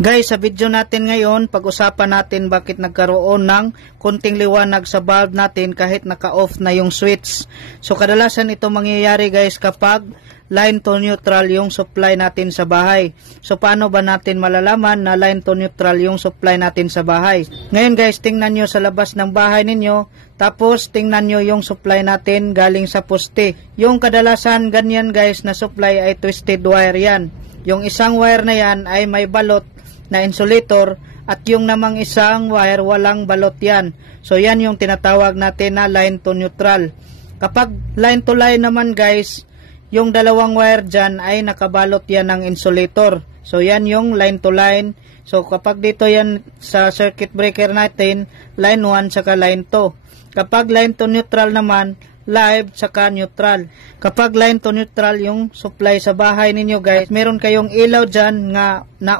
Guys, sa video natin ngayon, pag-usapan natin bakit nagkaroon ng kunting liwanag sa bulb natin kahit naka-off na yung switch. So kadalasan ito mangyayari guys kapag line to neutral yung supply natin sa bahay. So paano ba natin malalaman na line to neutral yung supply natin sa bahay? Ngayon guys, tingnan nyo sa labas ng bahay ninyo, tapos tingnan nyo yung supply natin galing sa poste. Yung kadalasan ganyan guys na supply ay twisted wire yan. Yung isang wire na yan ay may balot na insulator at yung namang isang wire walang balot yan. So yan yung tinatawag natin na line to neutral. Kapag line to line naman guys, yung dalawang wire dyan ay nakabalot yan ng insulator. So yan yung line to line. So kapag dito yan sa circuit breaker natin, line 1 saka line 2. Kapag line to neutral naman, live saka neutral. Kapag line to neutral yung supply sa bahay ninyo guys, meron kayong ilaw dyan nga na